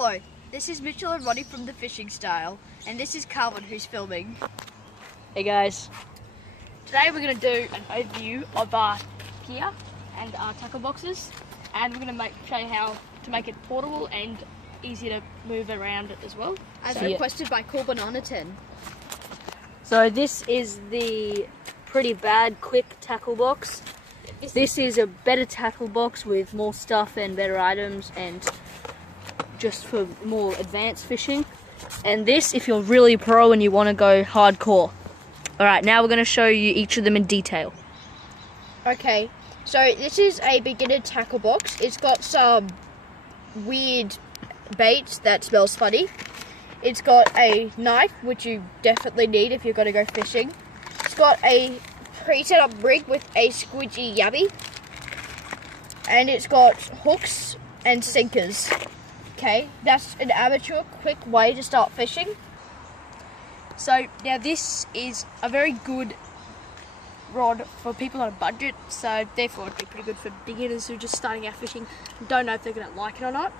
Hello, this is Mitchell and Ronnie from The Fishing Style, and this is Calvin who's filming. Hey guys. Today we're going to do an overview of our gear and our tackle boxes, and we're going to show you how to make it portable and easy to move around it as well. As requested by Cool Banana 10. So this is the pretty bad quick tackle box. This is a better tackle box with more stuff and better items and just for more advanced fishing. And this if you're really pro and you want to go hardcore. Alright, now we're going to show you each of them in detail. Okay, so this is a beginner tackle box. It's got some weird bait that smells funny. It's got a knife, which you definitely need if you're going to go fishing. It's got a pre-set up rig with a squidgy yabby. And it's got hooks and sinkers. Okay, that's an amateur quick way to start fishing. So now this is a very good rod for people on a budget, so therefore it'd be pretty good for beginners who are just starting out fishing and don't know if they're going to like it or not.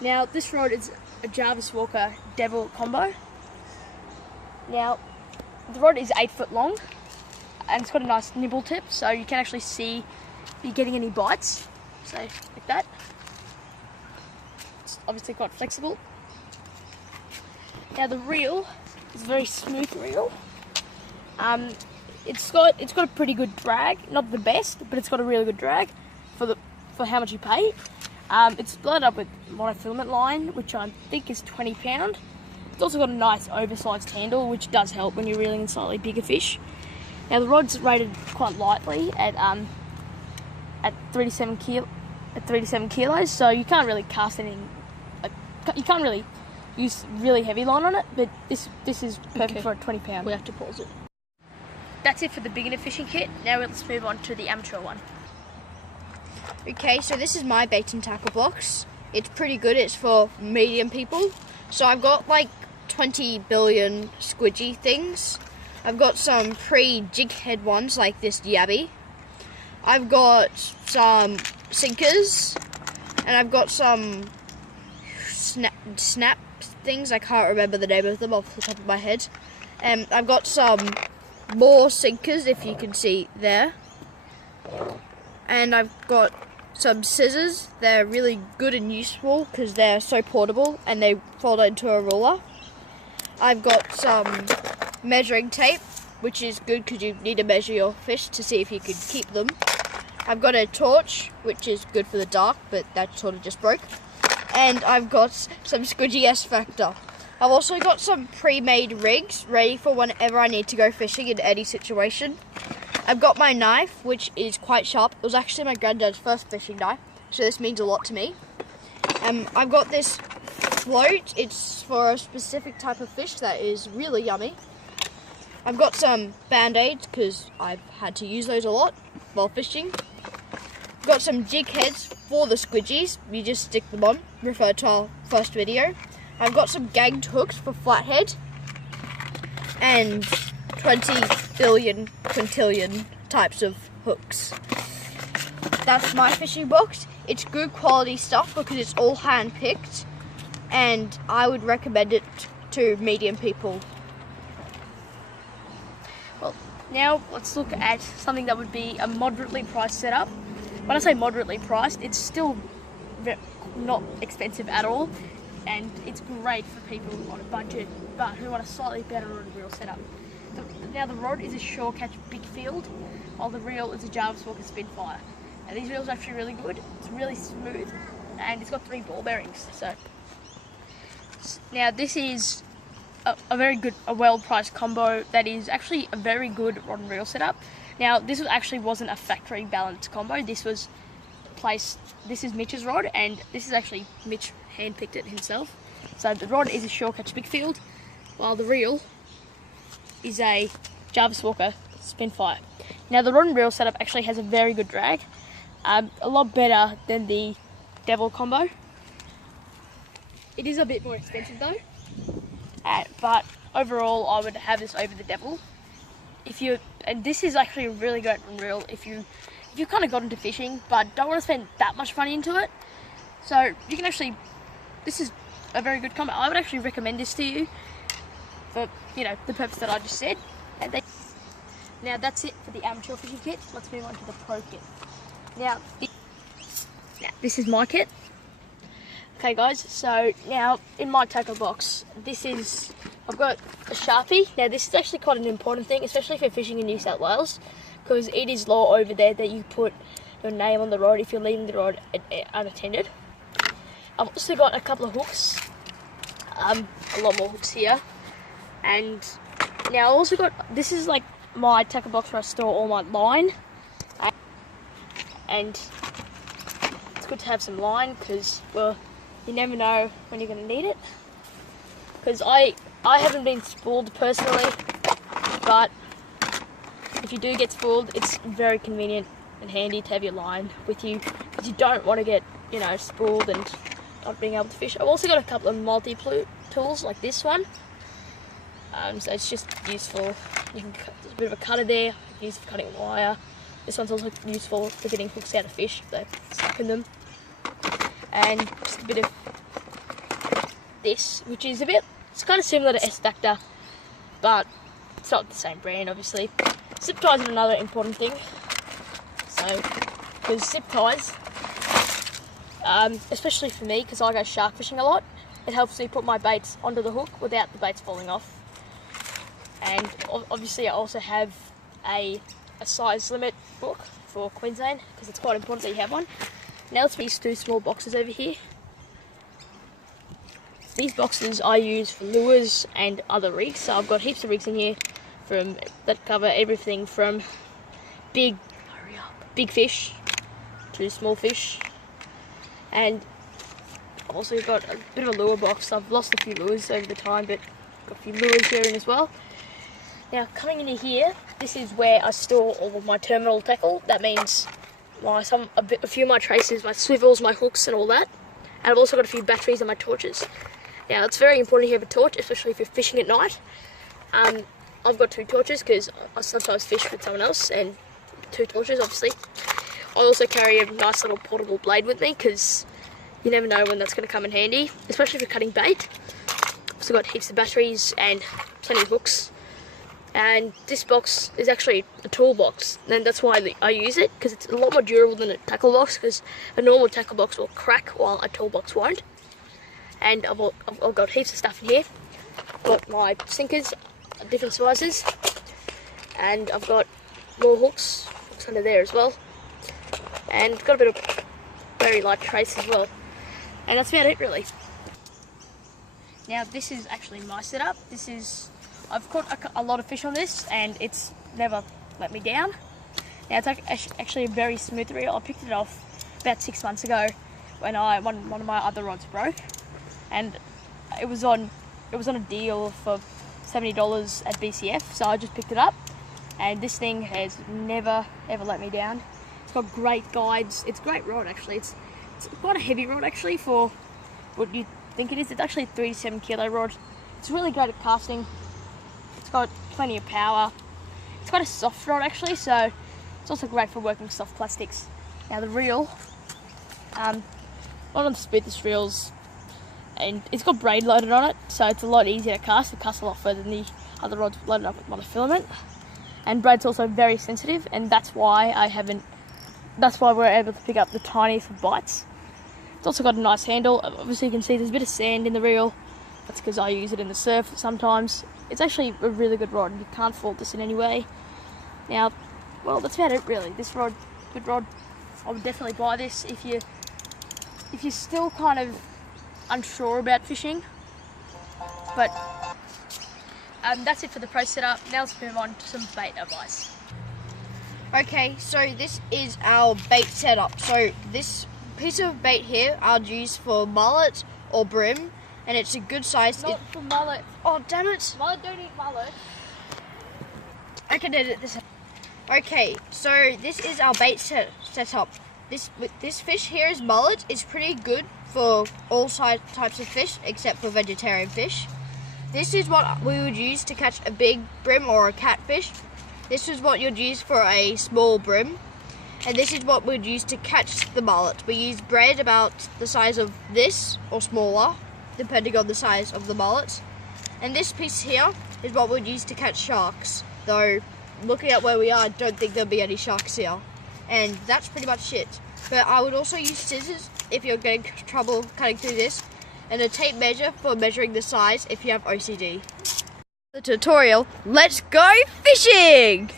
Now this rod is a Jarvis Walker Devil combo. Now the rod is 8 foot long and it's got a nice nibble tip, so you can actually see if you're getting any bites, so like that. It's obviously quite flexible. Now the reel is a very smooth reel. It's got a pretty good drag, not the best, but it's got a really good drag for how much you pay. It's split up with monofilament line, which I think is £20. It's also got a nice oversized handle, which does help when you're reeling in slightly bigger fish. Now the rod's rated quite lightly at 37 kilos, so you can't really cast anything. You can't really use really heavy line on it, but this is perfect for a £20. We have to pause it. That's it for the beginner fishing kit. Now let's move on to the amateur one. Okay, so this is my bait and tackle box. It's pretty good. It's for medium people. So I've got like 20 billion squidgy things. I've got some pre-jig head ones like this yabby. I've got some sinkers, and I've got some snap things. I can't remember the name of them off the top of my head. I've got some more sinkers, if you can see there. And I've got some scissors. They're really good and useful because they're so portable and they fold into a ruler. I've got some measuring tape, which is good because you need to measure your fish to see if you can keep them. I've got a torch, which is good for the dark, but that sort of just broke. And I've got some squidgy S Factor. I've also got some pre-made rigs ready for whenever I need to go fishing in any situation. I've got my knife, which is quite sharp. It was actually my granddad's first fishing knife, so this means a lot to me. I've got this float. It's for a specific type of fish that is really yummy. I've got some band-aids because I've had to use those a lot while fishing. I've got some jig heads for the squidgies. You just stick them on. Refer to our first video. I've got some ganged hooks for flathead and 20 billion quintillion types of hooks. That's my fishing box. It's good quality stuff because it's all hand-picked, and I would recommend it to medium people. Well, now let's look at something that would be a moderately priced setup. When I say moderately priced, it's still not expensive at all, and it's great for people on a budget but who want a slightly better rod-and-reel setup. Now the rod is a Shore Catch Big Field, while the reel is a Jarvis Walker Spinfire. Now these reels are actually really good. It's really smooth, and it's got 3 ball bearings. So now this is a very good, well-priced combo that is actually a very good rod and reel setup. Now this wasn't a factory balanced combo. This is Mitch's rod, and this is actually Mitch hand-picked it himself. So the rod is a Shore Catch Big Field, while the reel is a Jarvis Walker Spinfire. Now the rod and reel setup actually has a very good drag, a lot better than the Devil combo. It is a bit more expensive though, but overall I would have this over the Devil. And this is actually a really great rod and reel if you kind of got into fishing but don't want to spend that much money into it. So you can actually, this is a very good combo. I would actually recommend this to you for, you know, the purpose that I just said. Now that's it for the amateur fishing kit. Let's move on to the pro kit. Now this is my kit. Okay guys, so now in my tackle box, I've got a Sharpie. Now this is actually quite an important thing, especially if you're fishing in New South Wales, because it is law over there that you put your name on the rod if you're leaving the rod unattended. I've also got a couple of hooks, a lot more hooks here, and now I also got, this is like my tackle box where I store all my line, and it's good to have some line because, well, you never know when you're going to need it. Because I haven't been spooled personally, but if you do get spooled, it's very convenient and handy to have your line with you, because you don't want to get, you know, spooled and not being able to fish. I've also got a couple of multi-plute tools like this one, so it's just useful. You can there's a bit of a cutter there, used for cutting wire. This one's also useful for getting hooks out of fish if they're stuck in them. And just a bit of this, which is it's kind of similar to S-Dactor, but it's not the same brand, obviously. Zip ties are another important thing. So, because zip ties, especially for me, because I go shark fishing a lot, it helps me put my baits onto the hook without the baits falling off. And obviously I also have a size limit book for Queensland, because it's quite important that you have one. Now let's these two small boxes over here. These boxes I use for lures and other rigs. So I've got heaps of rigs in here that cover everything from big fish to small fish. And I've also got a bit of a lure box. I've lost a few lures over the time, but got a few lures here in as well. Now coming into here, this is where I store all of my terminal tackle. That means a few of my traces, my swivels, my hooks and all that. And I've also got a few batteries and my torches. Now it's very important to have a torch, especially if you're fishing at night. I've got 2 torches because I sometimes fish with someone else, and 2 torches obviously. I also carry a nice little portable blade with me because you never know when that's going to come in handy, especially if you're cutting bait. I've also got heaps of batteries and plenty of hooks. And this box is actually a toolbox, and that's why I use it, because it's a lot more durable than a tackle box, because a normal tackle box will crack while a toolbox won't. And I've got heaps of stuff in here. I've got my sinkers, different sizes, and I've got more hooks under there as well, and got a bit of very light trace as well. And that's about it really. Now this is actually my setup. I've caught a lot of fish on this, and it's never let me down. Now it's actually a very smooth reel. I picked it off about 6 months ago when one of my other rods broke, and it was on a deal for $70 at BCF. So I just picked it up, and this thing has never ever let me down. It's got great guides. It's a great rod actually. It's quite a heavy rod actually for what you think it is. It's actually a 3 to 7 kilo rod. It's really great at casting. It's got plenty of power. It's got a soft rod actually, so it's also great for working soft plastics. Now the reel, one of the speedless reels, and it's got braid loaded on it, so it's a lot easier to cast. It casts a lot further than the other rods loaded up with monofilament. And braid's also very sensitive, and that's why we're able to pick up the tiniest of bites. It's also got a nice handle. Obviously you can see there's a bit of sand in the reel. That's because I use it in the surf sometimes. It's actually a really good rod. You can't fault this in any way. Now, well, that's about it really. This rod, good rod. I would definitely buy this if you're still kind of unsure about fishing. But that's it for the pro setup. Now let's move on to some bait advice. Okay, so this is our bait setup. So this piece of bait here I'll use for mullet or brim, and it's a good size. Not for mullet. Oh damn it! Mullet don't eat mullet. I can edit this. Okay, so this is our bait setup. This fish here is mullet. It's pretty good for all types of fish except for vegetarian fish. This is what we would use to catch a big brim or a catfish. This is what you'd use for a small brim. And this is what we'd use to catch the mullet. We use braid about the size of this or smaller. depending on the size of the mullet. And this piece here is what we'd use to catch sharks. Though, looking at where we are, I don't think there'll be any sharks here. And that's pretty much it. But I would also use scissors if you're getting trouble cutting through this, and a tape measure for measuring the size if you have OCD. The tutorial, let's go fishing!